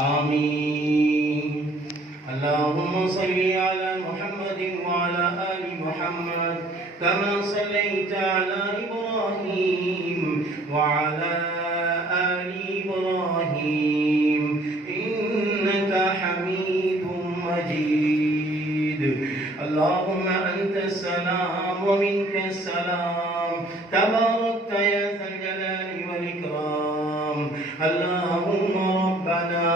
آمين. اللهم صل على محمد وعلى آل محمد كما صليت على إبراهيم وعلى آل إبراهيم إنك حميد مجيد. اللهم أنت السلام ومنك السلام تباركت يا ذا الجلال والإكرام. اللهم ربنا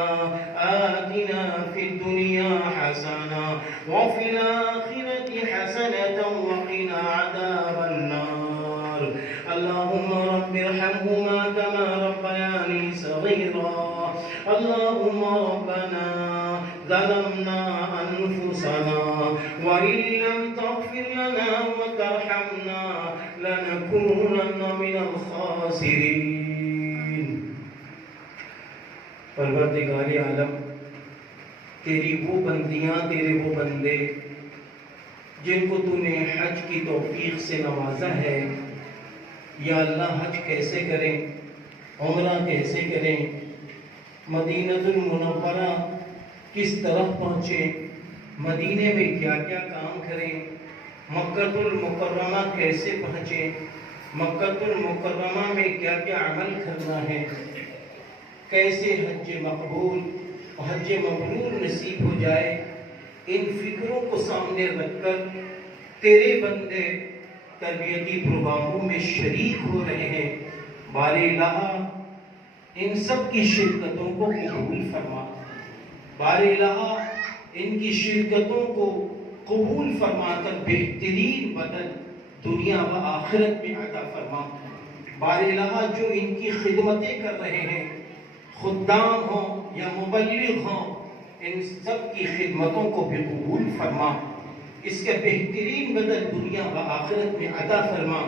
آتنا في الدنيا حسنة وفي الآخرة حسنة وقنا عذاب النار. اللهم رب ارحمهما كما ربياني صغيرا. اللهم ربنا ظلمنا أنفسنا وإن لم تغفر لنا وترحمنا لنكونن من الخاسرين. پروردگار عالم، تیری وہ بندیاں، تیرے وہ بندے جن کو تو نے حج کی توفیق سے نوازا ہے، یا اللہ حج کیسے کریں، عمرہ کیسے کریں، مدینہ المنورہ کس طرح پہنچیں، مدینے میں کیا کیا کام کریں، مکہ المکرمہ کیسے پہنچیں، مکہ المکرمہ میں کیا کیا عمل کرنا ہے، کیسے حج مقبول حج مبرور نصیب ہو جائے، ان فکروں کو سامنے رکھ کر تیرے بندے تربیتی پروگراموں میں شریک ہو رہے ہیں. بار الہ ان سب کی شرکتوں کو قبول فرما. بار الہ ان کی شرکتوں کو قبول فرما کر بہترین بدل دنیا و آخرت میں عطا فرما. بار الہ جو ان کی خدمتیں کر رہے ہیں، خدام ہوں یا مبلغ ہوں، ان سب کی خدمتوں کو بھی قبول فرما. اس کے بہترین بدل دنیا و آخرت میں عطا فرما.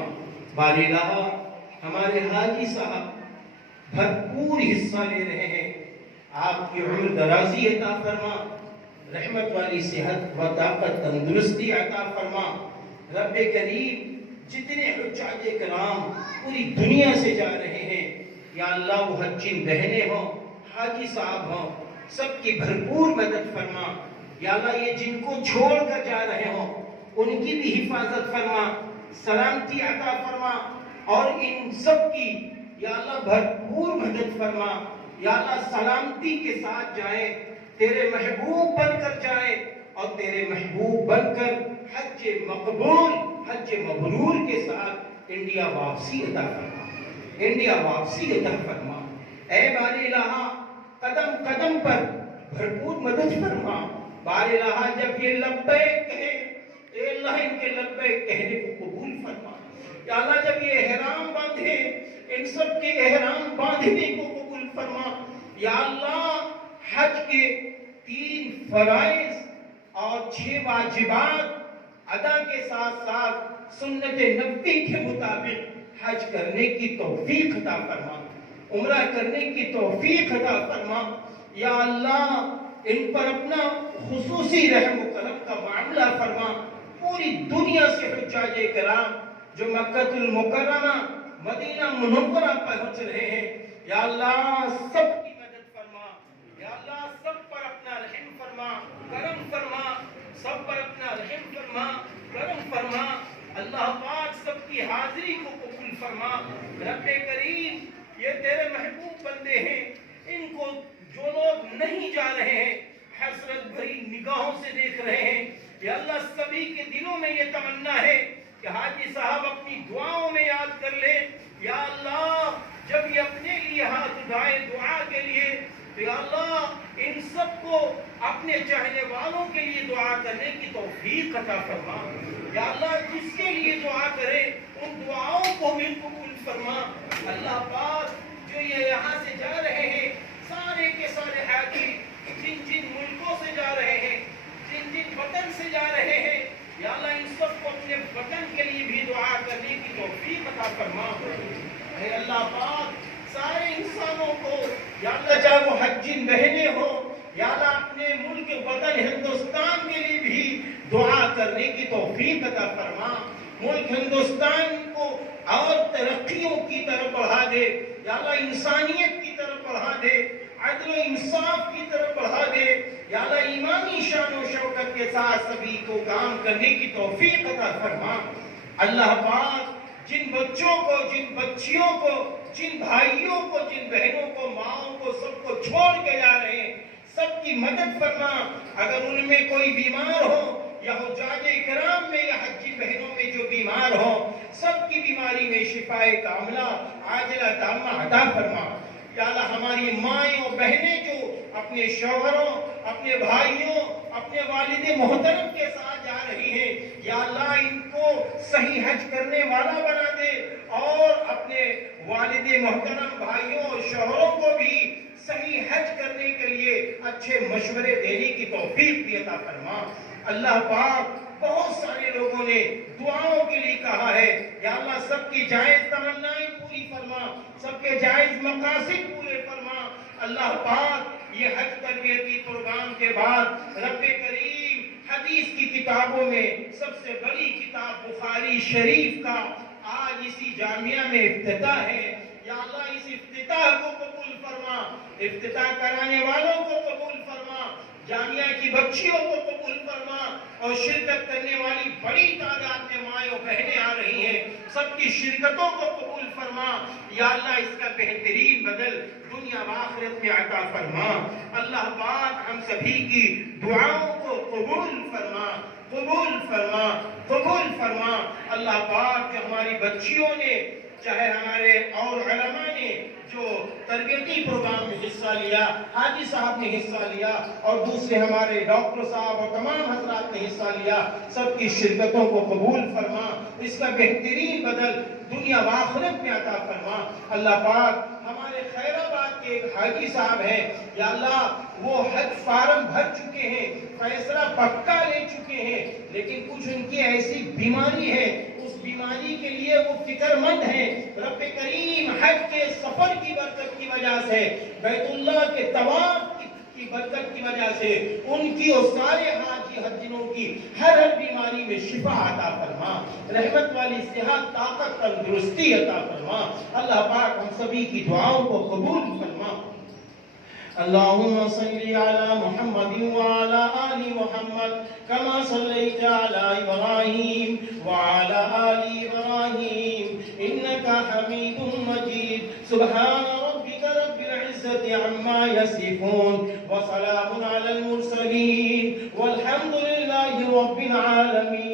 بار الہ ہمارے حاجی صاحب بھرپور حصہ لے رہے ہیں، آپ کی عمر درازی عطا فرما، رحمت والی صحت و طاقت تندرستی عطا فرما. رب کریم جتنے حجاج کرام پوری دنیا سے جا رہے ہیں، یا اللہ وہ حجین بہنیں ہوں، حاجی صاحب ہوں، سب کی بھرپور مدد فرما. یا اللہ یہ جن کو چھوڑ کر جا رہے ہوں ان کی بھی حفاظت فرما، سلامتی عطا فرما، اور ان سب کی یا اللہ بھرپور مدد فرما. یا اللہ سلامتی کے ساتھ جائیں، تیرے محبوب بن کر جائیں، اور تیرے محبوب بن کر حج مقبول حج مبرور کے ساتھ انڈیا واپسی عطا فرما. انڈیا واپسی عطا فرما. اے بار الہ قدم قدم پر بھرپور مدد فرما. بار الہ جب یہ لبیک کہیں، اے اللہ ان کے لبیک کہنے کو قبول فرما. یا اللہ جب یہ احرام باندھے، ان سب کے احرام باندھنے کو قبول فرما. یا اللہ حج کے 3 فرائض اور 6 واجبات ادا کے ساتھ ساتھ سنت نبوی کے مطابق حج کرنے کی توفیق عطا فرما، عمرہ کرنے کی توفیق عطا فرما. یا اللہ ان پر اپنا خصوصی رحم و کرم کا معاملہ فرما. پوری دنیا سے حجاج کرام جو مکہ المکرمہ مدینہ منورہ پہنچ رہے ہیں، یا اللہ سب کی مدد فرما. یا اللہ سب پر اپنا رحم فرما، کرم فرما، سب پر اپنا رحم فرما، کرم فرما. اللہ پاک سب کی حاضری کو قبول فرما. رب کریم یہ تیرے محبوب بندے ہیں، ان کو جو لوگ نہیں جا رہے ہیں حسرت بھری نگاہوں سے دیکھ رہے ہیں. یا اللہ سبھی کے دلوں میں یہ تمنا ہے کہ حاجی صاحب اپنی دعاؤں میں یاد کر لے. یا اللہ جب یہ اپنے لیے ہاتھ اٹھائے دعا کے لیے، تو یا اللہ ان سب کو اپنے چاہنے والوں کے لیے دعا کرنے کی توفیق عطا فرما. یا اللہ جس کے لیے دعا کرے ان دعاؤں کو بھی قبول فرما. اللہ پاک جو یہ یہاں سے جا رہے ہیں، سارے کے سارے حاجی جن جن ملکوں سے جا رہے ہیں، جن جن وطن سے جا رہے ہیں، یا اللہ ان سب کو اپنے وطن کے لیے بھی دعا کرنے کی توفیق عطا فرما. اے اللہ پاک سارے انسانوں کو یا اللہ چاہے وہ حجین بہنیں ہو، یا اللہ اپنے ملک وطن ہندوستان کے لیے بھی دعا کرنے کی توفیق عطا فرما. ملک ہندوستان کو اور ترقیوں کی طرف بڑھا دے، یا اللہ انسانیت کی طرف بڑھا دے، عدل و انصاف کی طرف بڑھا دے، یا اللہ ایمانی شان و شوکت کے ساتھ سبھی کو کام کرنے کی توفیق عطا فرما۔ اللہ پاک جن بچوں کو، جن بچیوں کو، جن بھائیوں کو، جن بہنوں کو، ماؤں کو، سب کو چھوڑ کے جا رہے ہیں، سب کی مدد فرما۔ اگر ان میں کوئی بیمار ہو یا حجاج کرام میں یا حجی بہنوں میں جو بیمار ہو، سب کی بیماری میں شفاء کاملہ عاجلہ تامہ عطا فرما۔ یا اللہ ہماری مائیں اور بہنیں جو اپنے شوہروں، اپنے بھائیوں، اپنے والد محترم کے ساتھ جا رہی ہیں، یا اللہ ان کو صحیح حج کرنے والا بنا دے، اور اپنے والد محترم بھائیوں اور شوہروں کو بھی صحیح حج کرنے کے لیے اچھے مشورے دینے کی توفیق بھی عطا فرما۔ اللہ پاک بہت سارے لوگوں نے دعاؤں کے لیے کہا ہے، یا اللہ سب کی جائز تمنائیں پوری فرما، سب کے جائز مقاصد پورے فرما۔ اللہ پاک یہ حج تربیتی پروگرام کے بعد رب کریم حدیث کی کتابوں میں سب سے بڑی کتاب بخاری شریف کا آج اسی جامعہ میں افتتاح ہے، یا اللہ اس افتتاح کو قبول فرما، افتتاح کرانے والوں کو قبول فرما، جامعہ کی بچیوں کو قبول فرما، اور شرکت کرنے والی بڑی تعداد میں مائیں اور بہنیں آ رہی ہیں، سب کی شرکتوں کو قبول فرما۔ یا اللہ اس کا بہترین بدل دنیا و آخرت میں عطا فرما۔ اللہ پاک ہم سبھی کی دعاؤں کو قبول فرما، قبول فرما، قبول فرما۔ اللہ پاک جو ہماری بچیوں نے، چاہے ہمارے اور علماء نے جو تربیتی پروگرام میں حصہ لیا، حاجی صاحب نے حصہ لیا، اور دوسرے ہمارے ڈاکٹر صاحب اور تمام حضرات نے حصہ لیا، سب کی شرکتوں کو قبول فرما، اس کا بہترین بدل دنیا و آخرت میں عطا فرما۔ اللہ پاک ہمارے خیر آباد کے ایک حاجی صاحب ہیں، یا اللہ وہ حج فارم بھر چکے ہیں، فیصلہ پکا لے چکے ہیں، لیکن کچھ ان کی ایسی بیماری ہے، اس بیماری کے لیے وہ فکر مند ہیں۔ رب کریم حج کے سفر کی برکت کی وجہ سے، بیت اللہ کے طواف کی برکت کی وجہ سے ان کی اور سارے حاجی حجینوں کی ہر بیماری میں شفا عطا فرما، رحمت والی صحت، طاقت، تندرستی عطا فرما۔ اللہ پاک ہم سبھی کی دعاؤں کو قبول فرما۔ اللهم صل على محمد وعلى آل محمد كما صليت على إبراهيم وعلى آل إبراهيم إنك حميد مجيد سبحان ربك رب العزة عما يصفون وسلام على المرسلين والحمد لله رب العالمين